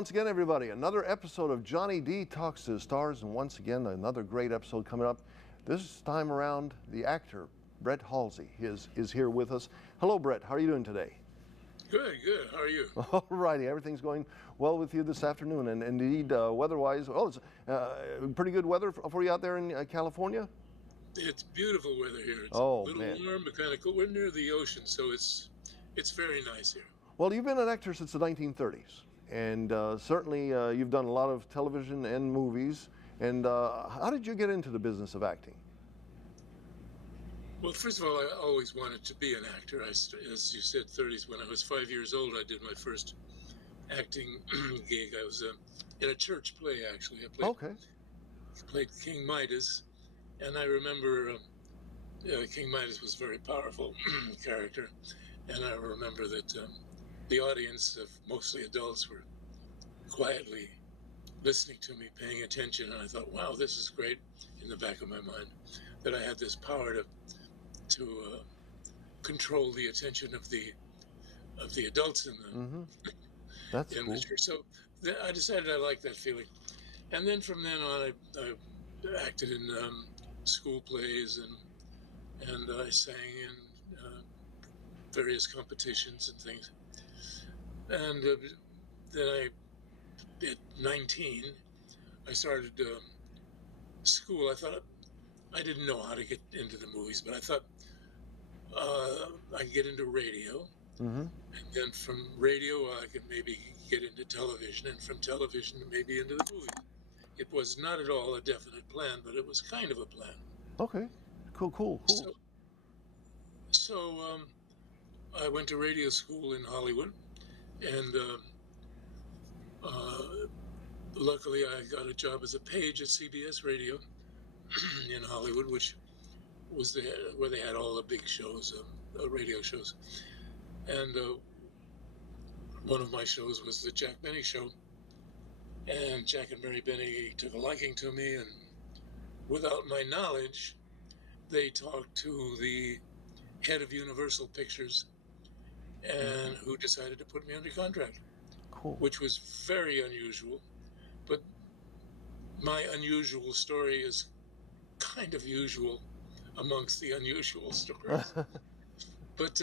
once again, everybody, another episode of Johnny D Talks to the Stars, and once again, another great episode coming up. This time around, the actor, Brett Halsey, is here with us. Hello, Brett. How are you doing today? Good, good. How are you? All righty. Everything's going well with you this afternoon, and indeed, weather-wise, well, it's pretty good weather for you out there in California? It's beautiful weather here. It's Oh, a little man. warm, but kind of cool. We're near the ocean, so it's very nice here. Well, you've been an actor since the 1930s, and certainly you've done a lot of television and movies. And how did you get into the business of acting? Well, first of all, I always wanted to be an actor. As you said, 30s. When I was 5 years old, I did my first acting gig. I was in a church play, actually. I played King Midas, and I remember King Midas was a very powerful character, and I remember that the audience of mostly adults were quietly listening to me, paying attention, and I thought, wow, this is great, in the back of my mind, that I had this power to control the attention of the adults in the That's in cool. the church. So I decided I liked that feeling, and then from then on, I acted in school plays, and I sang in various competitions and things. And then at 19, I started school. I thought I didn't know how to get into the movies, but I thought I could get into radio. And then from radio, I could maybe get into television, and from television, maybe into the movies. It was not at all a definite plan, but it was kind of a plan. Okay, cool. So I went to radio school in Hollywood, and luckily I got a job as a page at CBS Radio in Hollywood, which was where they had all the big shows, radio shows. And one of my shows was the Jack Benny Show. And Jack and Mary Benny took a liking to me, and without my knowledge, they talked to the head of Universal Pictures, and who decided to put me under contract. Cool. Which was very unusual. But my unusual story is kind of usual amongst the unusual stories. But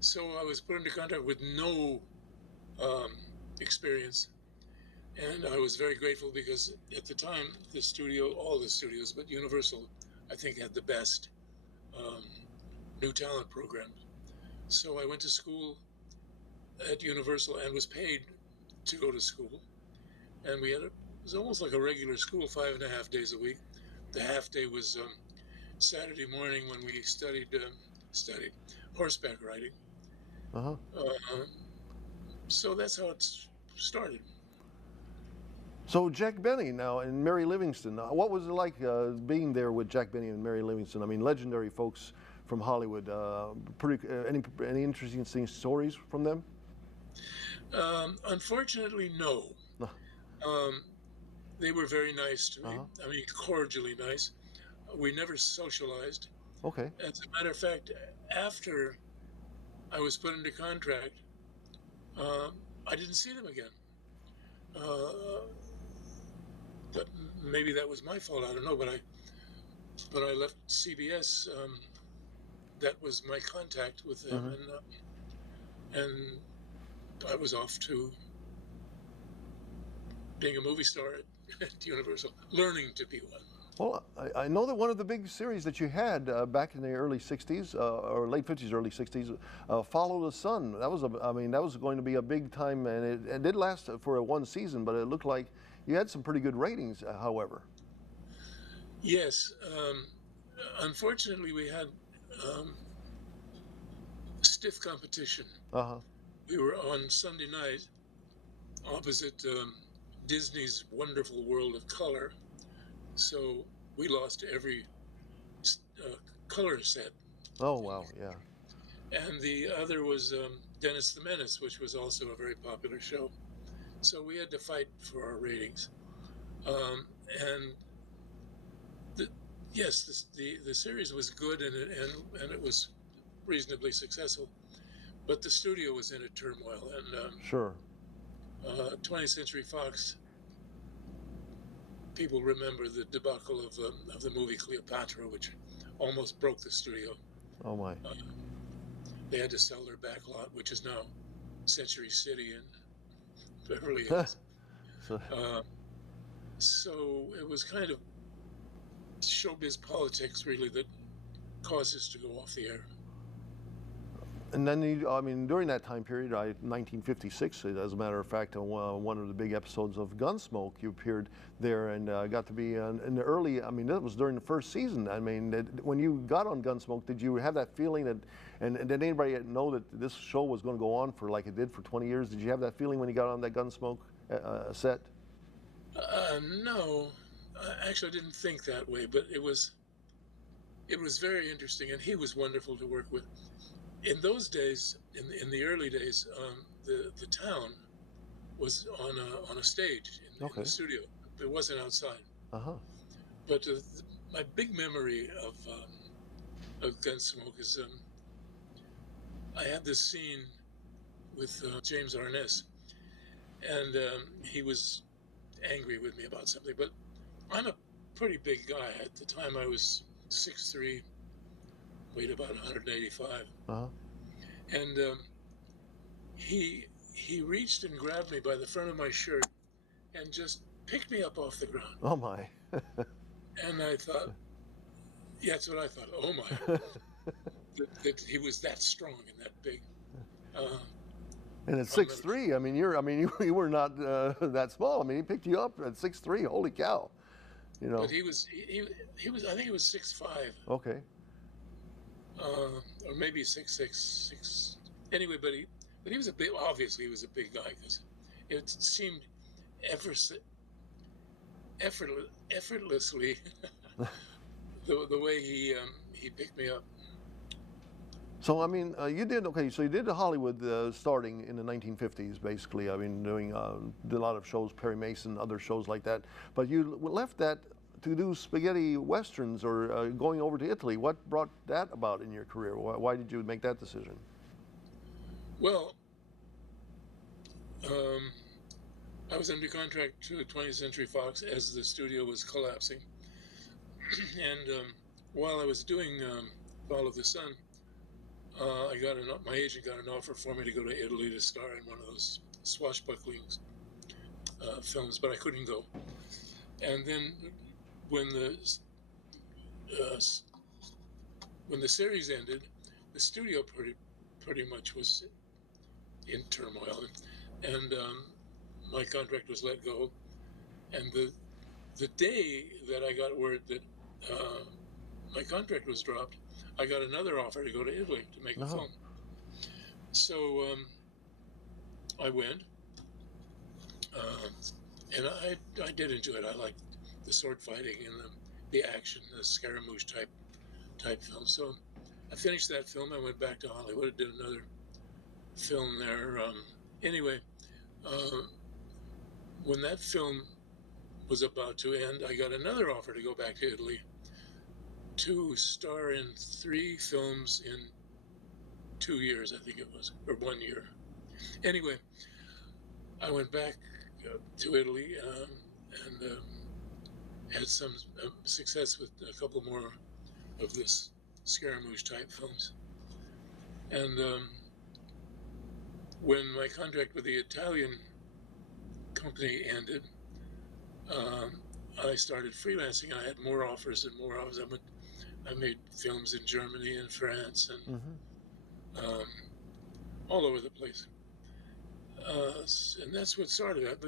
so I was put into contract with no experience, and I was very grateful because at the time all the studios, but Universal, I think, had the best new talent program. So I went to school at Universal and was paid to go to school, and it was almost like a regular school, 5.5 days a week. The half day was Saturday morning when we studied horseback riding. So that's how it started. So Jack Benny now and Mary Livingston, what was it like being there with Jack Benny and Mary Livingston? I mean, legendary folks from Hollywood. Any interesting stories from them? Unfortunately, no. They were very nice to me. I mean, cordially nice. We never socialized. Okay. As a matter of fact, after I was put into contract, I didn't see them again. But maybe that was my fault. I don't know. But I left CBS. That was my contact with them, and I was off to being a movie star at Universal, learning to be one. Well, I know that one of the big series that you had back in the early 60s, or late 50s, early 60s, Follow the Sun. That was going to be a big time, and it did last for one season, but it looked like you had some pretty good ratings, however. Yes. Unfortunately, we had stiff competition. We were on Sunday night opposite Disney's Wonderful World of Color, so we lost every color set. Oh, wow, yeah. And the other was Dennis the Menace, which was also a very popular show. So we had to fight for our ratings. And yes, the series was good, and it was reasonably successful, but the studio was in a turmoil, and sure. 20th Century Fox, people remember the debacle of the movie Cleopatra, which almost broke the studio. Oh my. They had to sell their back lot, which is now Century City in Beverly Hills. So, So it was kind of showbiz politics, really, that caused us to go off the air. and then I mean, during that time period, 1956, as a matter of fact, on one of the big episodes of Gunsmoke, you appeared there and got to be in the early. I mean, that was during the first season. I mean, when you got on Gunsmoke, did you have that feeling that, and did anybody know that this show was going to go on for like it did for 20 years? Did you have that feeling when you got on that Gunsmoke set? No, actually, I didn't think that way, but it was very interesting, and he was wonderful to work with. In those days, in the early days, the town was on a stage in the studio. It wasn't outside. But my big memory of Gunsmoke is I had this scene with James Arness, and he was angry with me about something. But I'm a pretty big guy. At the time, I was 6'3", weighed about 185. And he reached and grabbed me by the front of my shirt and just picked me up off the ground. Oh my. And I thought, yeah, that's what I thought. Oh my. that he was that strong and that big. And at 6'3", I mean, you were not that small. I mean, he picked you up at 6'3". Holy cow, you know. But he was I think he was 6'5". Okay. Or maybe 6'6". Anyway, but he was a big. Obviously, he was a big guy because it seemed effortlessly the way he picked me up. So I mean, you did So you did Hollywood starting in the 1950s, basically. I mean, did a lot of shows, Perry Mason, other shows like that. But you left that to do spaghetti westerns or going over to Italy. What brought that about in your career? Why did you make that decision? Well, I was under contract to 20th Century Fox as the studio was collapsing, and while I was doing Follow the Sun, my agent got an offer for me to go to Italy to star in one of those swashbuckling films, but I couldn't go. And then when the series ended, the studio pretty much was in turmoil, and my contract was let go. And the day that I got word that my contract was dropped, I got another offer to go to Italy to make a film. So I went, and I did enjoy it. I liked the sword fighting and the action, the Scaramouche type film. So I finished that film. I went back to Hollywood, did another film there. Anyway, when that film was about to end, I got another offer to go back to Italy to star in 3 films in 2 years, I think it was, or 1 year. Anyway, I went back to Italy and had some success with a couple more of this Scaramouche type films. And when my contract with the Italian company ended, I started freelancing. I had more offers and more offers. I made films in Germany and France and all over the place. And that's what started.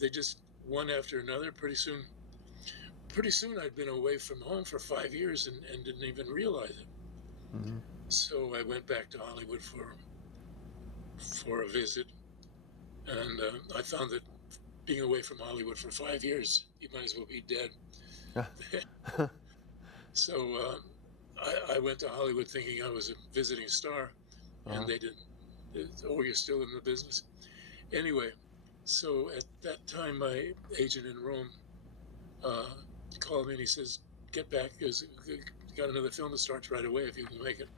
They just one after another. Pretty soon I'd been away from home for 5 years and didn't even realize it. So I went back to Hollywood for a visit, and I found that being away from Hollywood for 5 years, you might as well be dead. So I went to Hollywood thinking I was a visiting star, and they didn't. Oh, you're still in the business. Anyway, so at that time, my agent in Rome called me and he says, "Get back, because we got another film that starts right away if you can make it."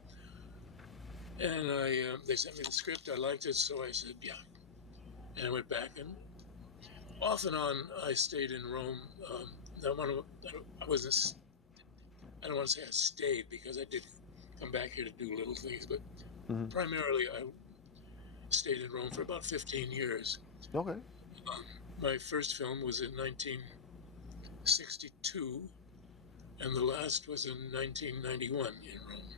And they sent me the script. I liked it, so I said, "Yeah." And I went back, and off and on, I stayed in Rome. I wasn't. I don't want to say I stayed because I did come back here to do little things, but Hmm. primarily I stayed in Rome for about 15 years. Okay. Um, my first film was in 1962, and the last was in 1991 in Rome,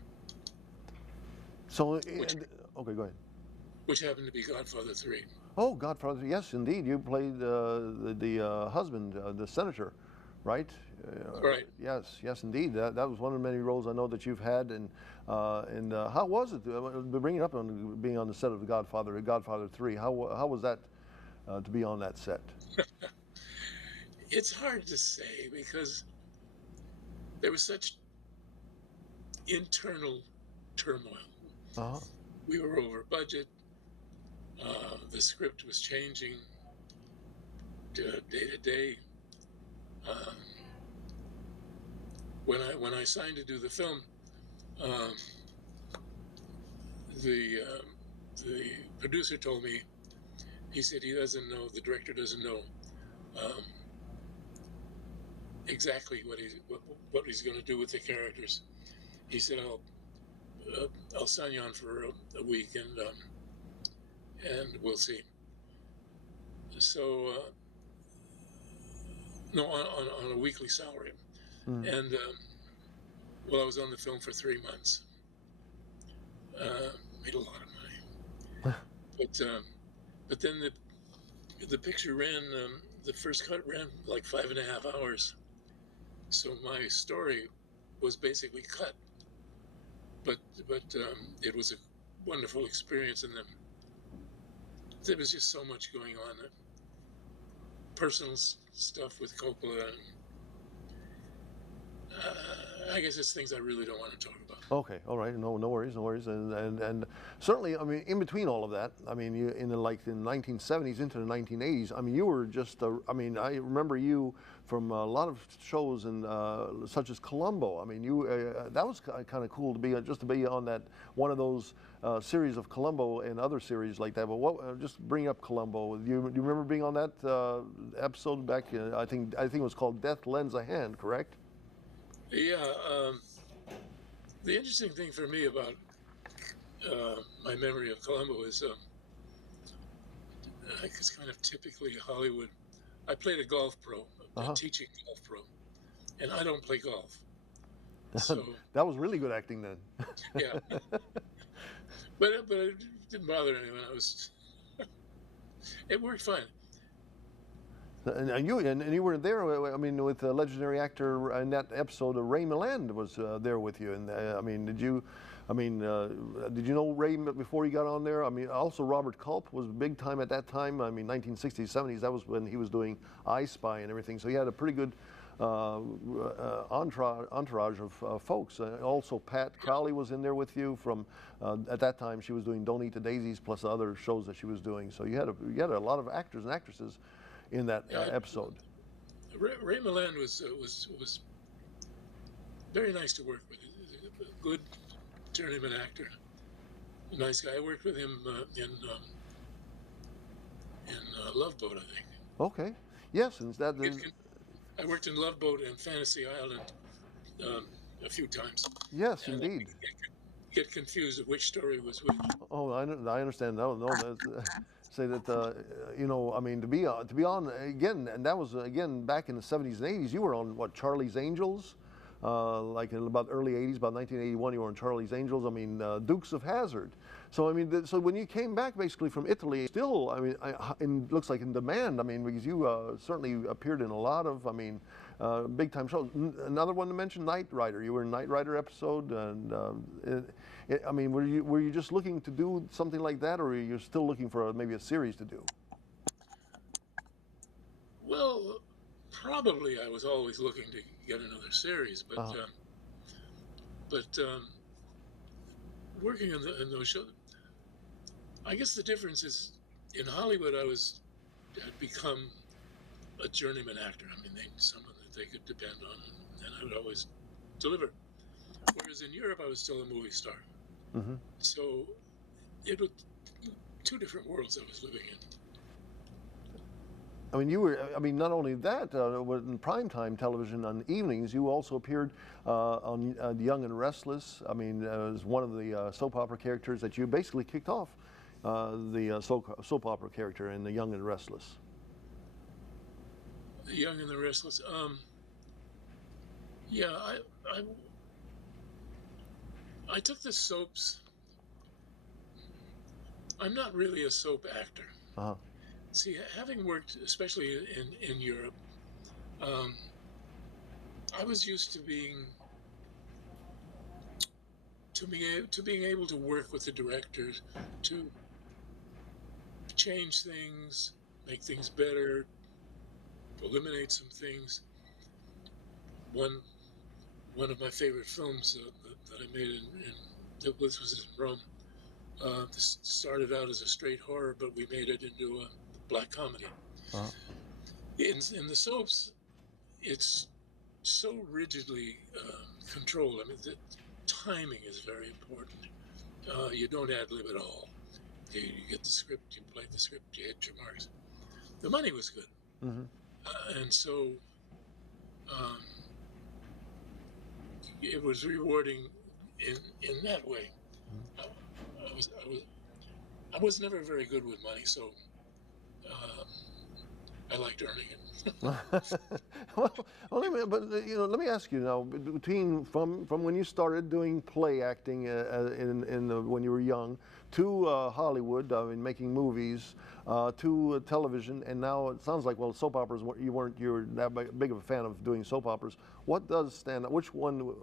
So, which okay, go ahead. which happened to be Godfather III. Oh, Godfather, yes, indeed. You played the husband, the senator, right? Right. Yes, yes, indeed. That was one of the many roles I know that you've had. And how was it, bringing up on being on the set of Godfather 3, how was that to be on that set? It's hard to say because there was such internal turmoil. Uh-huh. We were over budget. The script was changing day to day. Um, when I signed to do the film, um, the the producer told me, he said he doesn't know, the director doesn't know um, exactly what he's going to do with the characters. He said, I'll sign you on for a week and we'll see. So no, on a weekly salary. Mm. And well, I was on the film for 3 months. Made a lot of money, but then the picture ran. The first cut ran like 5.5 hours, so my story was basically cut. But it was a wonderful experience, and there was just so much going on. Personal stuff with Coppola. And, I guess it's things I really don't want to talk about. Okay, all right, no worries, no worries, and certainly, I mean, in between all of that, I mean, you in the 1970s into the 1980s, I mean, you were just, I mean, I remember you from a lot of shows and such as Columbo. I mean, you that was kind of cool to be just to be on that one of those series of Columbo and other series like that. But what, just bring up Columbo. Do you remember being on that episode back? I think it was called Death Lends a Hand, correct? Yeah. The interesting thing for me about my memory of Columbo is it's kind of typically Hollywood. I played a golf pro, a Uh-huh. teaching golf pro, and I don't play golf. So That was really good acting then. yeah, but it didn't bother anyone. It worked fine. And you were there. I mean, with the legendary actor in that episode, Ray Milland was there with you. And I mean, did you know Ray before he got on there? I mean, also Robert Culp was big time at that time. I mean, 1960s, 70s. That was when he was doing I Spy and everything. So he had a pretty good entourage of folks. Also, Pat Crowley was in there with you from at that time. She was doing Don't Eat the Daisies plus other shows that she was doing. So you had a lot of actors and actresses in that episode. Ray Milland was very nice to work with. A good journeyman actor, a nice guy. I worked with him in Love Boat, I think. Okay. Yes, and that. I worked in Love Boat and Fantasy Island a few times. Yes, and indeed. Get confused of which story was which. Oh, I understand. No, that's, say that you know, I mean, to be on again, and that was again back in the 70s and 80s. You were on what, Charlie's Angels, like in about early 80s, about 1981. You were on Charlie's Angels. I mean, Dukes of Hazzard. So I mean, so when you came back basically from Italy, still, I mean, it looks like in demand. I mean, because you certainly appeared in a lot of, I mean, big time shows. Another one to mention, Knight Rider. You were in Knight Rider episode, and I mean, were you just looking to do something like that, or are you still looking for maybe a series to do? Well, probably I was always looking to get another series, but working in those shows, I guess the difference is in Hollywood I had become a journeyman actor. I mean, someone that they could depend on, and I would always deliver. Whereas in Europe, I was still a movie star. Mm-hmm. So it was two different worlds I was living in. I mean, you were. I mean, not only that, in primetime television on evenings, you also appeared on Young and Restless. I mean, as one of the soap opera characters that you basically kicked off the soap opera character in the Young and Restless. The Young and the Restless. Yeah, I I took the soaps. I'm not really a soap actor. Uh-huh. See, having worked, especially in Europe, um, I was used to being able to work with the directors to change things, make things better, eliminate some things. One one of my favorite films that I made this was in Rome. This started out as a straight horror, but we made it into a black comedy. Uh-huh. In the soaps, it's so rigidly controlled. I mean, the timing is very important. You don't ad lib at all. You get the script, you play the script, you hit your marks. The money was good, Mm-hmm. and so um, it was rewarding in that way. I was never very good with money, so um, I liked earning it. well, let me ask you now. Between from when you started doing play acting when you were young, to Hollywood, I mean, making movies, to television, and now it sounds like, well, soap operas. You weren't that big of a fan of doing soap operas. What does stand out? Which one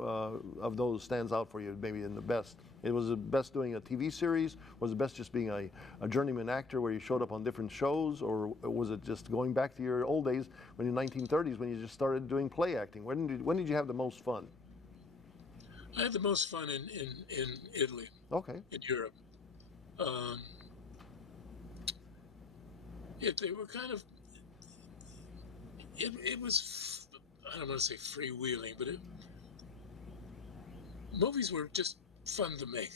of those stands out for you? Maybe in the best. It was the best doing a TV series. Was it best just being a journeyman actor where you showed up on different shows, or was it just going back to your old days when in the 1930s when you just started doing play acting? When did you have the most fun? I had the most fun in Italy, Okay. in Europe. Um, they were kind of, it was, I don't want to say freewheeling, but movies were just fun to make,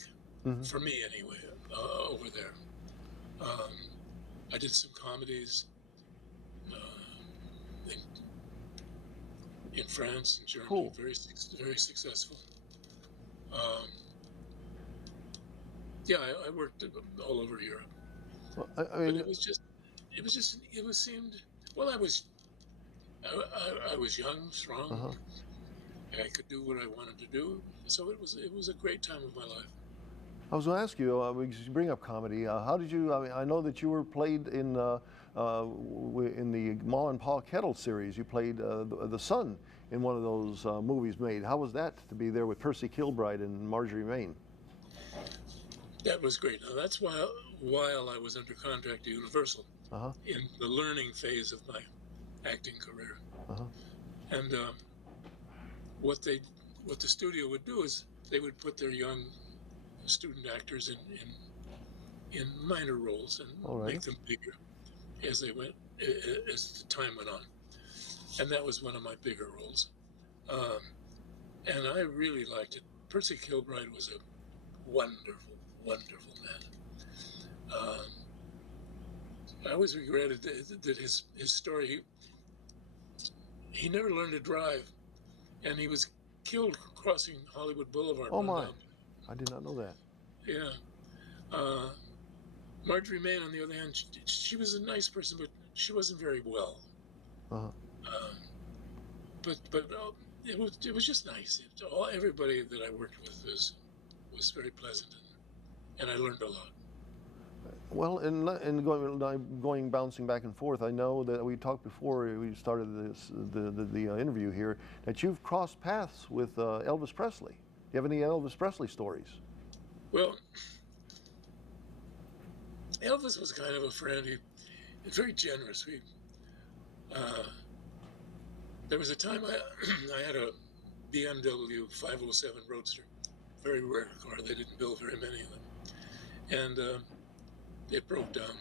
Mm-hmm. for me anyway, over there. Um, I did some comedies in France and Germany, Cool. very successful. Um, yeah, I worked all over Europe, Well, I but mean, it was seemed, well, I was young, strong, uh-huh. and I could do what I wanted to do. So it was a great time of my life. I was going to ask you, because you bring up comedy. How did you? I mean, I know that you were played in the Ma and Pa Kettle series. You played the son in one of those movies made. How was that to be there with Percy Kilbride and Marjorie Main? That was great. Now that's while I was under contract to Universal Uh-huh. in the learning phase of my acting career. Uh-huh. And what the studio would do is they would put their young student actors in minor roles and All right. make them bigger as they went as the time went on. And that was one of my bigger roles. And I really liked it. Percy Kilbride was a wonderful, wonderful man. I always regretted that his story. He never learned to drive, and he was killed crossing Hollywood Boulevard. Oh my! I did not know that. Yeah. Marjorie Main, on the other hand, she was a nice person, but she wasn't very well. Uh-huh. But it was just nice. Everybody that I worked with was very pleasant, and I learned a lot. Well, and going bouncing back and forth, I know that we talked before we started the interview here that you've crossed paths with Elvis Presley. Do you have any Elvis Presley stories? Well, Elvis was kind of a friend. He was very generous. There was a time I had a BMW 507 Roadster, very rare car. They didn't build very many of them, and it broke down.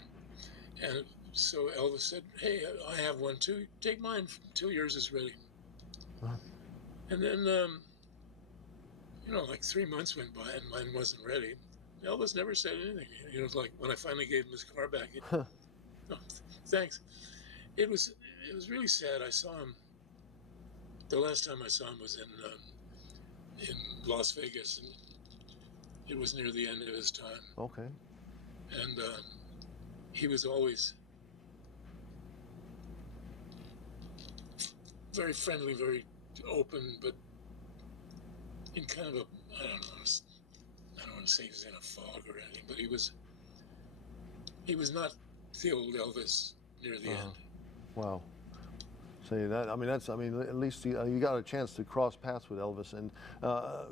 And so Elvis said, "Hey, I have one too. Take mine until yours is ready." Huh. And then, like 3 months went by and mine wasn't ready. Elvis never said anything. Like when I finally gave him his car back, oh, thanks. it was really sad. I saw him the last time I saw him was in Las Vegas, and it was near the end of his time. Okay. And he was always very friendly, very open, but in kind of a, I don't know, I don't want to say he was in a fog or anything, but he was not the old Elvis near the end. Wow. Say that. I mean, at least you got a chance to cross paths with Elvis. And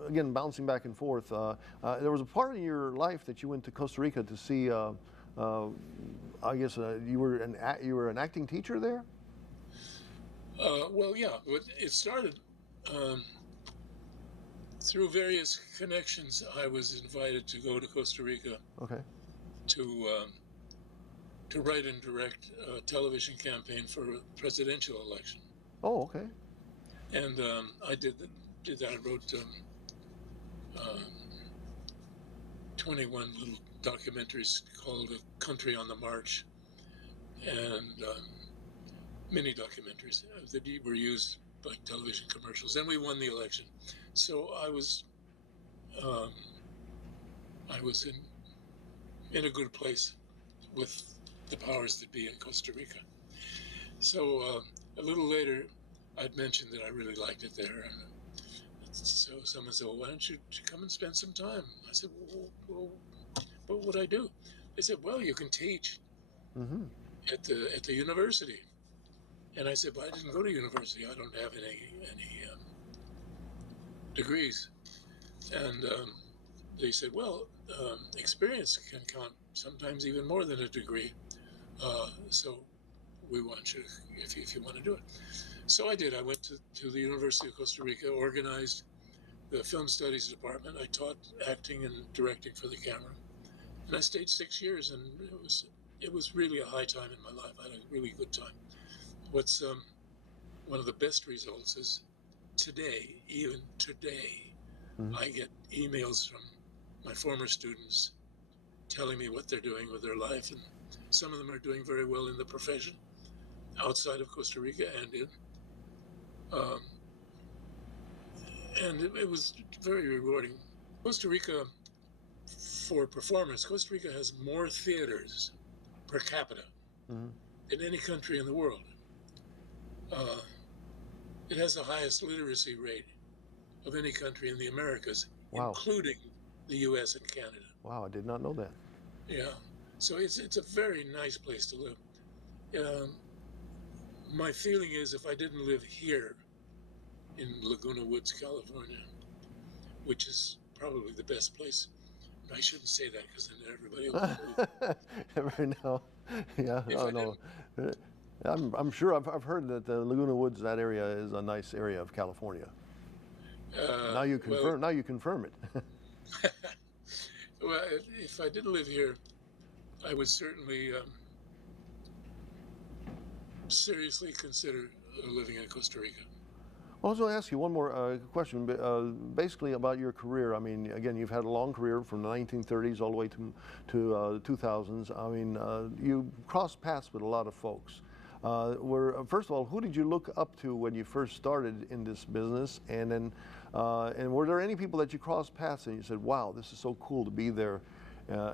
again, bouncing back and forth, there was a part of your life that you went to Costa Rica to see. I guess you were an acting teacher there. Well, yeah, but it started through various connections. I was invited to go to Costa Rica. Okay. To write and direct a television campaign for a presidential election. Oh, okay. And I did that. I wrote 21 little documentaries called "A Country on the March," and mini documentaries that were used like television commercials. And we won the election. So I was in a good place with the powers that be in Costa Rica. So a little later, I'd mentioned that I really liked it there, and so someone said, "Well, why don't you come and spend some time?" I said, "Well, what would I do?" They said, "Well, you can teach at the university." And I said, "But I didn't go to university. I don't have any degrees." And they said, "Well, experience can count sometimes even more than a degree. So we want you, if you want to do it." So I did. I went to the University of Costa Rica, organized the film studies department. I taught acting and directing for the camera, and I stayed 6 years. And it was really a high time in my life. I had a really good time. What's one of the best results is today, even today, I get emails from my former students telling me what they're doing with their life, and some of them are doing very well in the profession outside of Costa Rica and in. And it was very rewarding. Costa Rica, for performers, Costa Rica has more theaters per capita than any country in the world. It has the highest literacy rate of any country in the Americas, including the U.S. and Canada. Wow, I did not know that. Yeah, so it's a very nice place to live. My feeling is if I didn't live here in Laguna Woods, California, which is probably the best place. I shouldn't say that because then everybody will move. Right now, yeah, no. I'm sure I've heard that the Laguna Woods, that area is a nice area of California. Now you confirm it. Well, if I didn't live here, I would certainly seriously consider living in Costa Rica. I was going to ask you one more question, basically about your career. I mean, again, you've had a long career from the 1930s all the way to 2000s. I mean, you crossed paths with a lot of folks. First of all, who did you look up to when you first started in this business? And then, and were there any people that you crossed paths and you said, "Wow, this is so cool to be there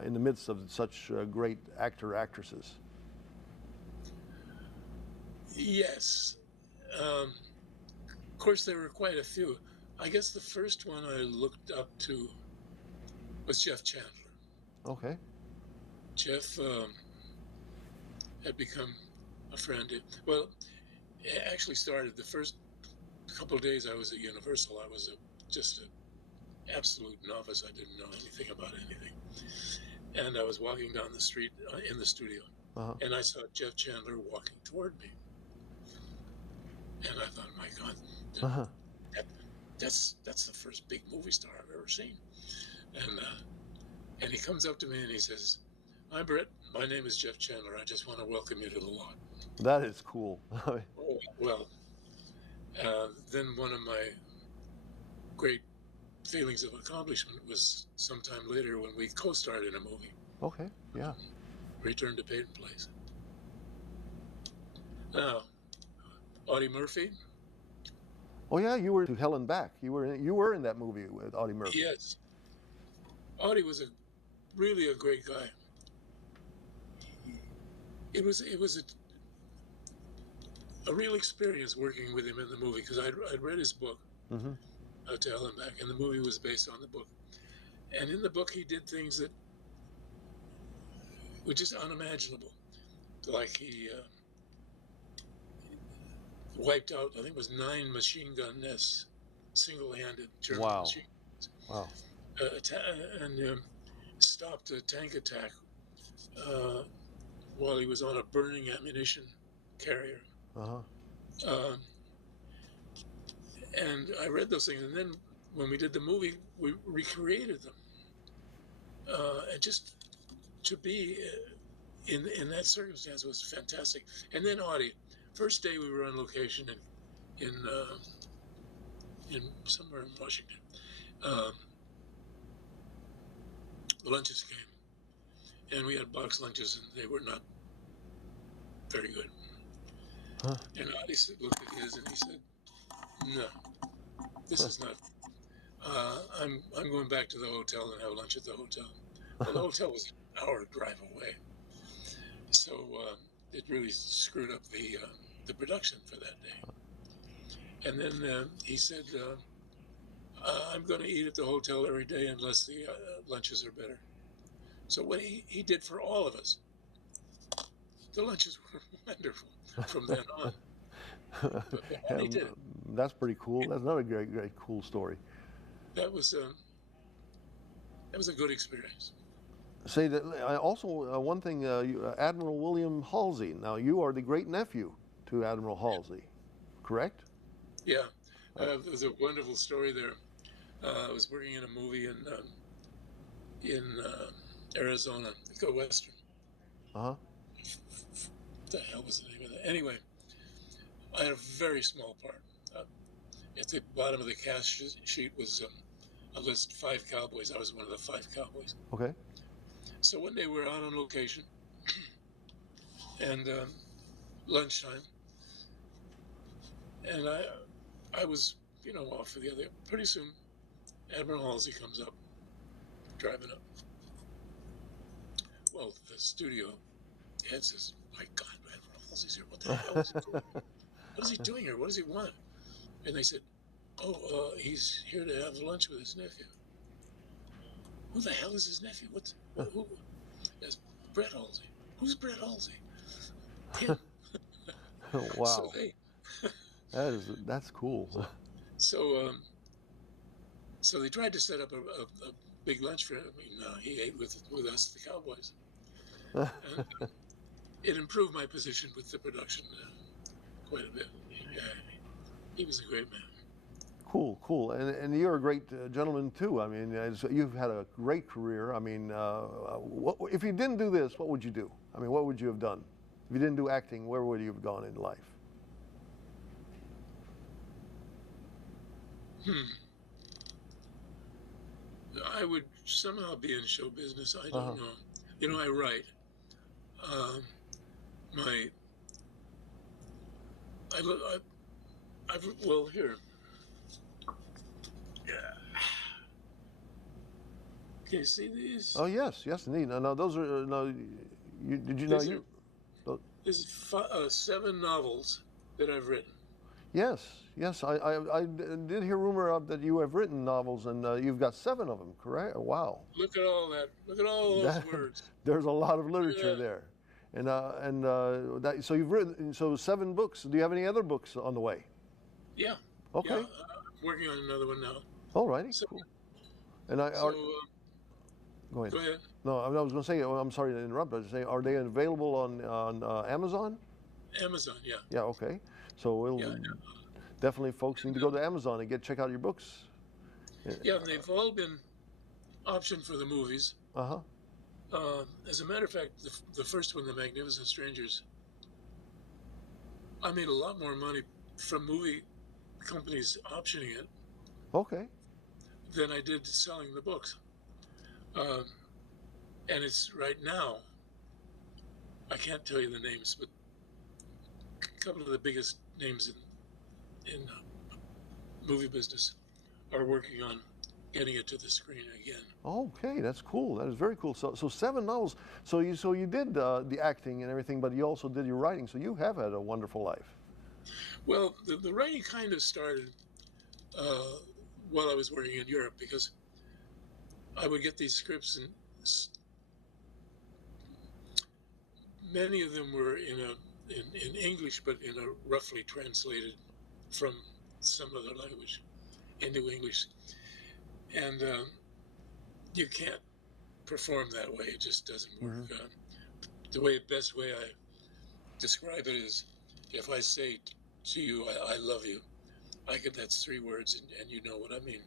in the midst of such great actresses"? Yes. Of course, there were quite a few. I guess the first one I looked up to was Jeff Chandler. Okay. Jeff had become a friend. Well, it actually started the first couple of days I was at Universal. I was just an absolute novice. I didn't know anything about anything. And I was walking down the street in the studio, and I saw Jeff Chandler walking toward me. And I thought, my God, that's the first big movie star I've ever seen. And he comes up to me and he says, "Hi, Brett. My name is Jeff Chandler. I just want to welcome you to the lot." That is cool. Well, then one of my great feelings of accomplishment was sometime later when we co-starred in a movie. Okay, yeah. Return to Peyton Place. Now, Audie Murphy, Oh yeah, you were to Helen Back. You were in that movie with Audie Murphy. yes, Audie was really a great guy. It was a real experience working with him in the movie because I'd read his book, Hmm. To Hell and Back, and the movie was based on the book. And in the book, he did things that were just unimaginable. Like he wiped out, I think it was 9 machine gun nests, single-handed German Wow. machine, Wow. and stopped a tank attack uh, while he was on a burning ammunition carrier. Uh-huh. Um, and I read those things, and then when we did the movie, we recreated them, and just to be in that circumstance was fantastic. And then Audie, first day we were on location in somewhere in Washington, um, the lunches came, and we had box lunches, and they were not very good. Huh. And Audie looked at his, and he said, "No, this is not. I'm going back to the hotel and have lunch at the hotel." Well, the hotel was an hour drive away, so it really screwed up the production for that day. And then he said, "I'm going to eat at the hotel every day unless the lunches are better." So what he did for all of us, the lunches were wonderful from then on. But Audie did it. That's pretty cool. That's another great cool story. That was a good experience. Say that also one thing, Admiral William Halsey. Now you are the great nephew to Admiral Halsey, correct? Yeah, there's a wonderful story there. I was working in a movie in Arizona, Go Western. Uh-huh. What the hell was the name of that? Anyway, I had a very small part. At the bottom of the cast sheet was a list 5 cowboys. I was one of the 5 cowboys. Okay. So one day we're out on location, and lunchtime, and I was off for the other. Pretty soon, Admiral Halsey comes up, driving up. Well, the studio head says, "My God, Admiral Halsey's here. What the hell is he doing? What is he doing here? What does he want?" And they said, "Oh, he's here to have lunch with his nephew." Who the hell is his nephew? Who? It's Brett Halsey. Who's Brett Halsey? Him. So Wow. That's cool. so so they tried to set up a big lunch for him. I mean, he ate with us, the Cowboys. And it improved my position with the production quite a bit. Yeah, he was a great man. Cool, cool, and you're a great gentleman too. I mean, you've had a great career. I mean, if you didn't do this, what would you do? I mean, what would you have done? If you didn't do acting, where would you have gone in life? I would somehow be in show business. I Uh-huh. don't know. I write. Um, my, well, here. Yeah. Can you see these? Oh yes, yes, indeed. No, those are no. Did you know These you? This is 7 novels that I've written. Yes, yes. I did hear rumor of that you have written novels, and you've got 7 of them. Correct? Wow. Look at all that. Look at all those words. There's a lot of literature Yeah. there, and so you've written 7 books. Do you have any other books on the way? Yeah. Okay. Yeah, I'm working on another one now. All righty. So, Cool. And go ahead. go ahead. No, I was going to say. I'm sorry to interrupt. But I was saying, are they available on Amazon? Amazon, yeah. Yeah. Okay. So we'll Yeah. definitely, folks need to go to Amazon and check out your books. Yeah, and they've all been optioned for the movies. Uh huh. As a matter of fact, the first one, The Magnificent Strangers, I made a lot more money from movie companies optioning it Okay. than I did selling the books. And it's right now, I can't tell you the names, but a couple of the biggest names in movie business are working on getting it to the screen again. Okay, that's cool. That is very cool. So 7 novels. So you did the acting and everything, but you also did your writing. So you have had a wonderful life. Well, the writing kind of started while I was working in Europe, because I would get these scripts, and many of them were in English, but in a roughly translated from some other language into English. And you can't perform that way. It just doesn't work. The best way I describe it is, if I say to you, I love you, that's 3 words, and you know what I mean.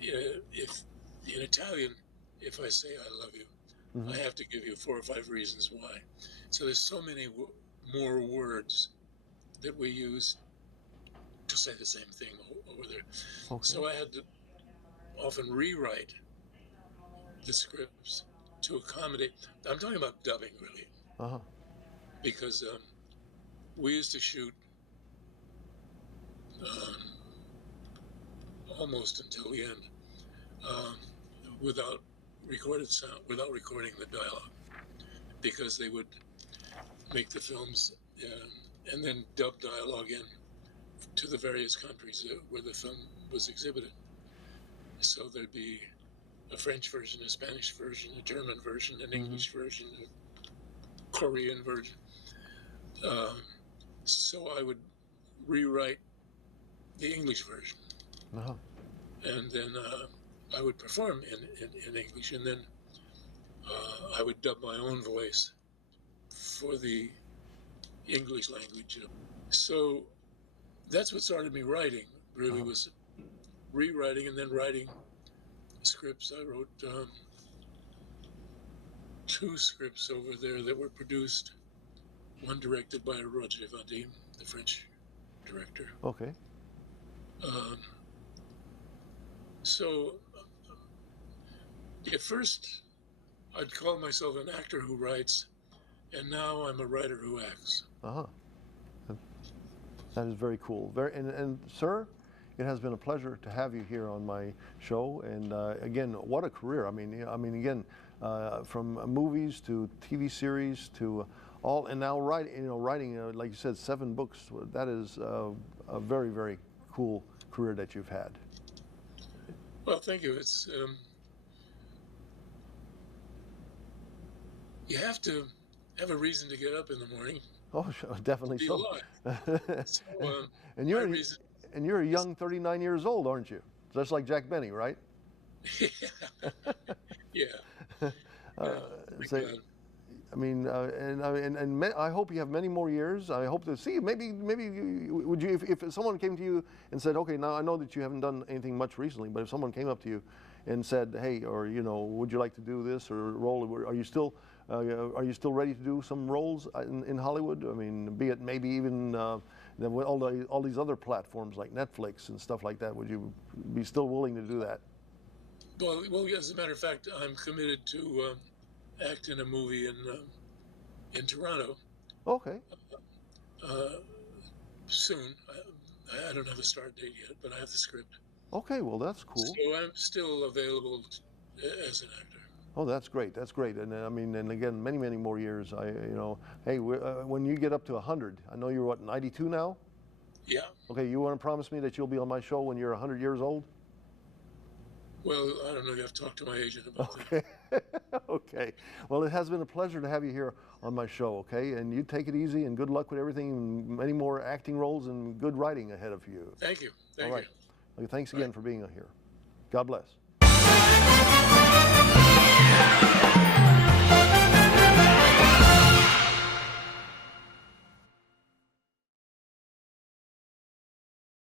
If in Italian, if I say I love you, I have to give you 4 or 5 reasons why. So there's so many more words that we use to say the same thing over there. Okay. So I had to often rewrite the scripts to accommodate. I'm talking about dubbing, really, because we used to shoot almost until the end without recorded sound, without recording the dialogue, because they would make the films and then dub dialogue in to the various countries where the film was exhibited. So there'd be a French version, a Spanish version, a German version, an English version, a Korean version. So I would rewrite the English version, and then I would perform in English, and then I would dub my own voice for the English language. So that's what started me writing, really, was rewriting and then writing scripts. I wrote 2 scripts over there that were produced, one directed by Roger Vadim, the French director. Okay. So at first I'd call myself an actor who writes, and now I'm a writer who acts. That is very cool. And sir, it has been a pleasure to have you here on my show. And again, what a career! I mean, again, from movies to TV series to all, and now writing, like you said, 7 books. That is a very, very cool career that you've had. Well, thank you. It's you have to have a reason to get up in the morning. Oh, definitely so. So and you're a young 39 years old, aren't you? Just like Jack Benny, right? Yeah. I mean, and I hope you have many more years. I hope to see you. Maybe would you, if someone came to you and said, okay, now I know that you haven't done anything much recently, but if someone came up to you and said, hey, or would you like to do this or role? Are you still ready to do some roles in Hollywood? I mean, be it maybe even all these other platforms like Netflix and stuff like that. Would you be still willing to do that? Well, as a matter of fact, I'm committed to act in a movie in Toronto. Okay. Soon. I don't have a start date yet, but I have the script. Okay, well that's cool. So I'm still available as an actor. Oh, that's great. That's great. And I mean, and again, many, many more years. Hey, when you get up to 100, I know you're what, 92 now? Yeah. Okay, you want to promise me that you'll be on my show when you're 100 years old? Well, I don't know. You have to talk to my agent about that. Okay. Well, it has been a pleasure to have you here on my show, okay? And you take it easy and good luck with everything and many more acting roles and good writing ahead of you. Thank you. All right. Thanks again for being here. God bless.